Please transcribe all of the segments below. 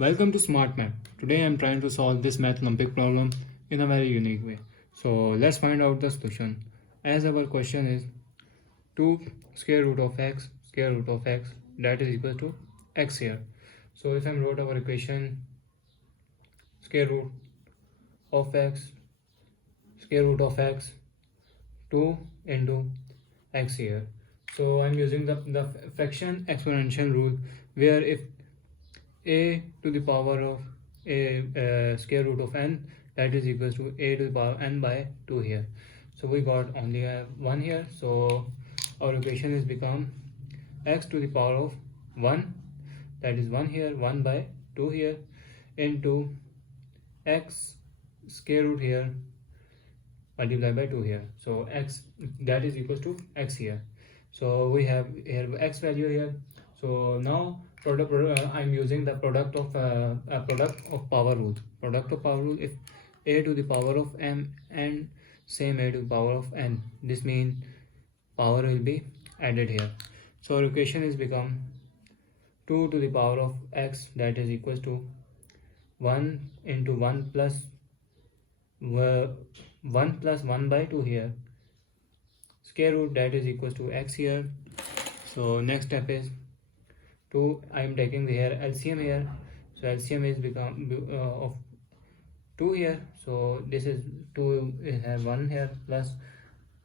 Welcome to Smart Math. Today I am trying to solve this Math Olympic problem in a very unique way. So let's find out the solution. As our question is 2 square root of x that is equal to x here. So if I wrote our equation square root of x 2 into x here. So I'm using the fraction exponential rule, where if a to the power of a square root of n, that is equals to a to the power n by 2 here. So we got only 1 here, so our equation is become x to the power of 1, that is 1 here, 1 by 2 here, into x square root here multiplied by 2 here. So x, that is equals to x here. So we have here x value here. So now I'm using the product of power rule. Product of power rule, if a to the power of m and same a to the power of n, this means power will be added here. So our equation is become 2 to the power of x, that is equals to 1 into 1 plus 1 by 2 here, square root, that is equals to x here. So next step is 2, I am taking the here LCM here. So LCM is become of 2 here. So this is 2 have 1 here, plus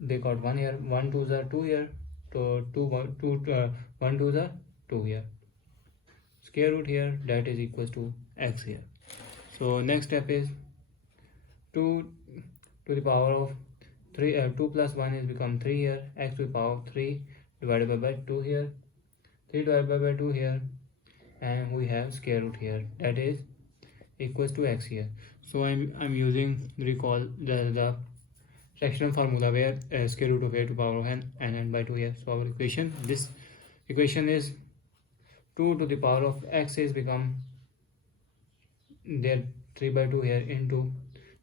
they got 1 here, 1 2s are 2 here, so 1 2s are 2 here, square root here, that is equals to x here. So next step is 2 to the power of 3, 2 plus 1 is become 3 here, x to the power of 3 divided by 2 here, 3 divided by 2 here, and we have square root here, that is equals to x here. So I'm using recall the fractional formula, where square root of a to the power of n and n by 2 here. So our equation, this equation is 2 to the power of x is become there 3 by 2 here, into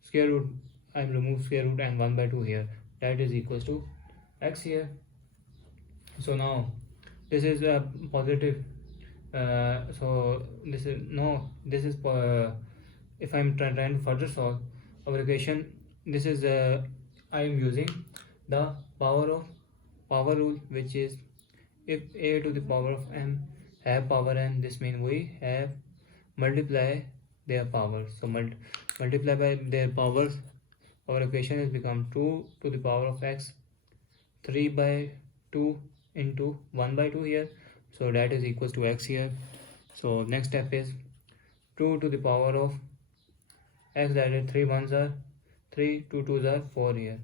square root, I remove square root and 1 by 2 here, that is equals to x here. So now this is a positive, so this is if I'm trying to further solve our equation, this is I am using the power rule, which is if a to the power of m have power n, this means we have multiply their powers. So multiply by their powers, our equation is become 2 to the power of x 3 by 2 into 1 by 2 here, so that is equals to x here. So next step is 2 to the power of x, that is 3 1s are 3, 2 2s are 4 here,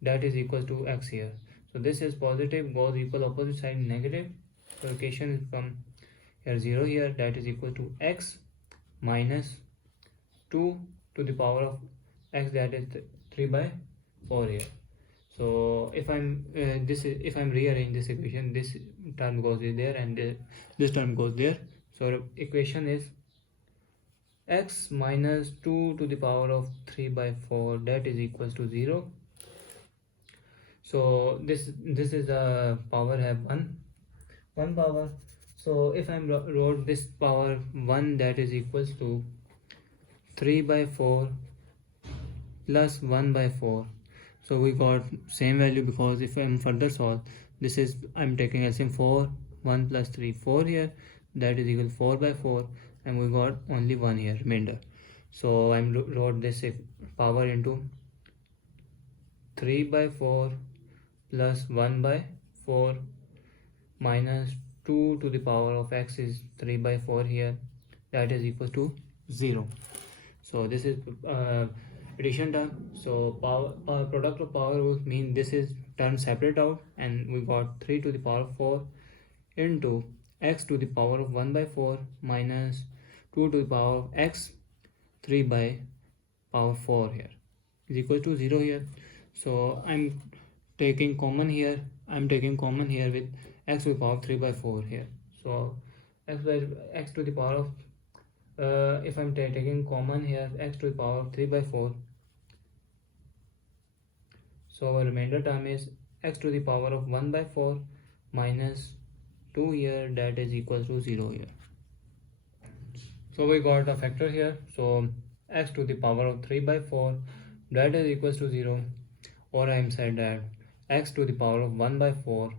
that is equals to x here. So this is positive, goes equal opposite side negative, so equation is become here 0 here, that is equal to x minus 2 to the power of x, that is 3 by 4 here. So if I'm if I'm rearrange this equation, this term goes there and this term goes there. So equation is x minus 2 to the power of 3 by 4, that is equals to 0. So this is a power have one power. So if I wrote this power 1, that is equals to 3 by 4 plus 1 by 4. So we got same value, because if I'm further solve, this is I'm taking LCM 4, 1 plus 3, 4 here, that is equal 4 by 4, and we got only 1 here remainder. So I wrote this power into 3 by 4 plus 1 by 4 minus 2 to the power of x is 3 by 4 here, that is equal to 0. So this is addition term. So power product of power rule mean this is term separate out, and we got 3 to the power of 4 into x to the power of 1 by 4 minus 2 to the power of x 3 by power 4 here is equal to 0 here. So I'm taking common here, with x to the power of 3 by 4 here. So x to the power of if I'm taking common here, x to the power of 3 by 4, so our remainder term is x to the power of 1 by 4 minus 2 here, that is equals to 0 here. So we got a factor here. So x to the power of 3 by 4 that is equals to 0, or I am said that x to the power of 1 by 4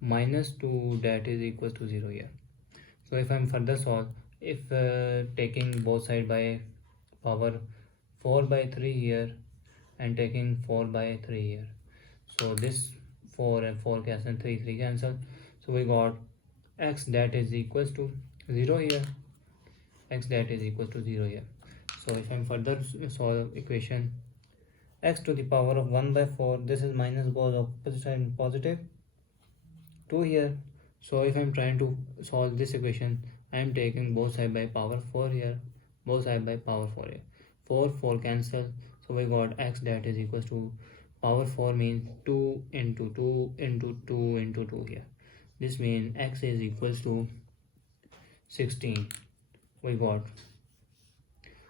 minus 2 that is equals to 0 here. So if I am further solve, if taking both side by power 4 by 3 here and taking 4 by 3 here, so this 4 and 4 cancel, 3 cancel, so we got x that is equals to 0 here, x that is equal to 0 here. So if I'm further solve equation, x to the power of 1 by 4, this is minus goes opposite side positive 2 here. So if I'm trying to solve this equation, I am taking both side by power 4 here, both side by power 4 here, 4 cancel, so we got x that is equals to power 4 means 2 into 2 into 2 into 2 here. This means x is equals to 16 we got.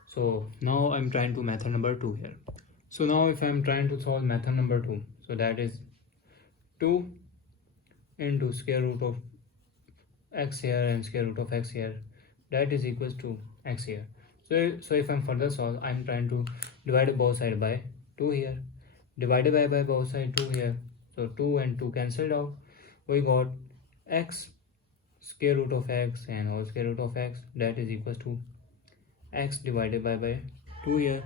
So now I'm trying to method number 2 here. So now if I'm trying to solve method number 2, so that is 2 into square root of x here and square root of x here, that is equals to x here. So if I'm further solve, I'm trying to divide both side by 2 here, divided by both side 2 here, so 2 and 2 cancelled out, we got x square root of x and whole square root of x that is equals to x divided by 2 here.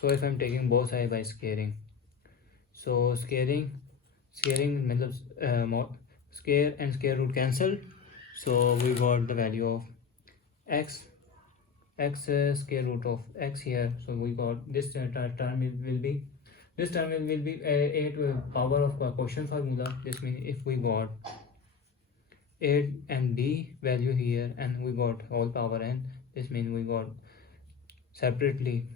So if I'm taking both sides by squaring, so squaring means square and square root cancel, so we got the value of x square root of x here, so we got this term will be a to the power of quotient formula. This means if we got a and b value here and we got whole power n, this means we got separately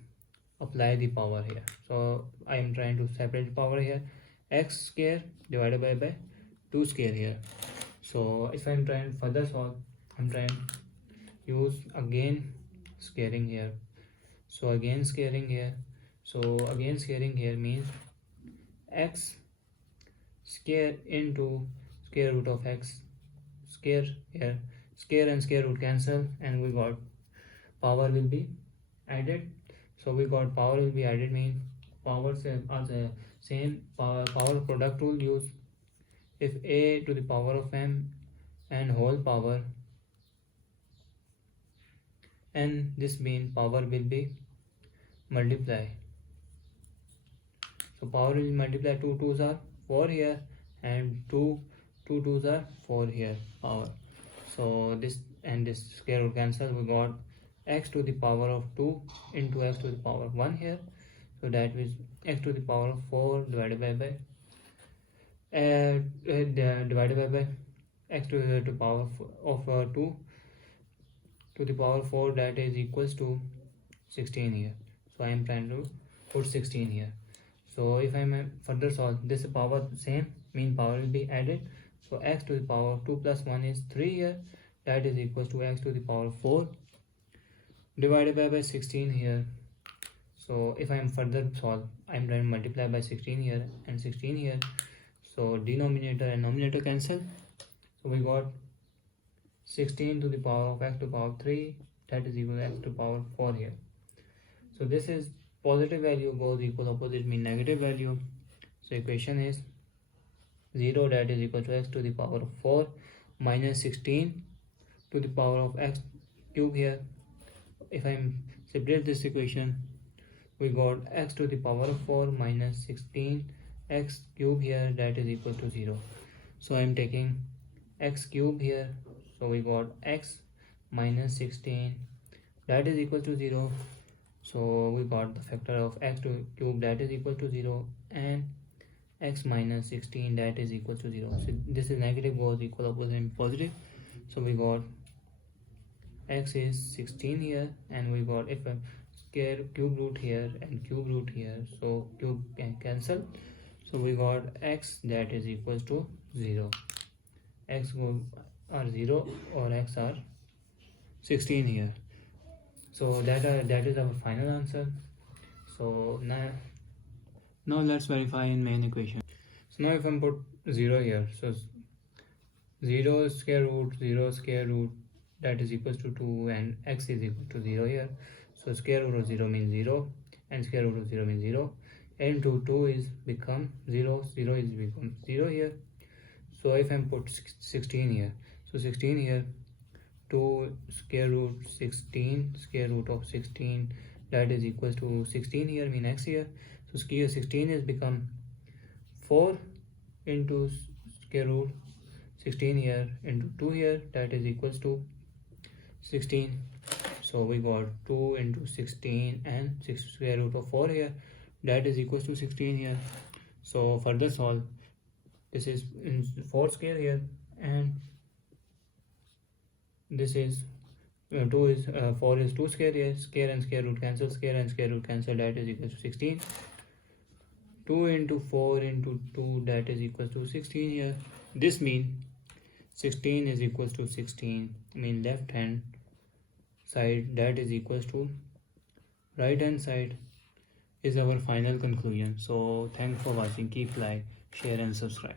apply the power here. So I am trying to separate power here, x square divided by 2 square here. So if I'm trying further solve, I'm trying use again squaring here, so again squaring here, so again squaring here means x square into square root of x square here, square and square root cancel, and we got power will be added. So we got power will be added mean powers are the same. Power product rule use if a to the power of m and whole power n, this mean power will be multiply. So power will multiply, 2 2s are 4 here and 2 2s are 4 here power. So this and this square root cancel, we got x to the power of 2 into x to the power of 1 here, so that is x to the power of 4 divided by x to the power of 2 to the power 4, that is equals to 16 here. So I am trying to put 16 here. So if I am further solve, this power same mean power will be added, so x to the power of 2 plus 1 is 3 here, that is equals to x to the power of 4 divided by 16 here. So if I am further solve, I am trying to multiply by 16 here and 16 here, so denominator and numerator cancel, so we got 16 to the power of x to the power of 3, that is equal to x to the power 4 here. So this is positive value goes equal opposite mean negative value. So equation is 0 that is equal to x to the power of 4 minus 16 to the power of x cube here. If I separate this equation, we got x to the power of 4 minus 16 x cube here, that is equal to 0. So I am taking x cube here, so we got x minus 16 that is equal to 0. So we got the factor of x to cube that is equal to 0 and x minus 16 that is equal to 0. So this is negative goes equal opposite and positive, so we got x is 16 here, and we got if a square cube root here and cube root here, so cube can cancel, so we got x that is equals to 0. X are 0 or x are 16 here. So that is our final answer. So now let's verify in main equation. So now if I put 0 here, so 0 square root 0 square root that is equals to 2 and x is equal to 0 here. So square root of 0 means 0 and square root of 0 means 0. Into 2 is become 0, 0 is become 0 here. So if I put 16 here, so 16 here, 2 square root 16 square root of 16, that is equals to 16 here mean x here. So square 16 is become 4 into square root 16 here into 2 here, that is equals to 16. So we got 2 into 16 and 6 square root of 4 here, that is equals to 16 here. So further solve, this is in 4 square here and this is 2 is 4 is 2 square here, square and square root cancel, square and square root cancel, that is equals to 16. 2 into 4 into 2, that is equals to 16 here. This means 16 is equals to 16 mean left hand side, that is equals to right hand side is our final conclusion. So thanks for watching. Keep like, share and subscribe.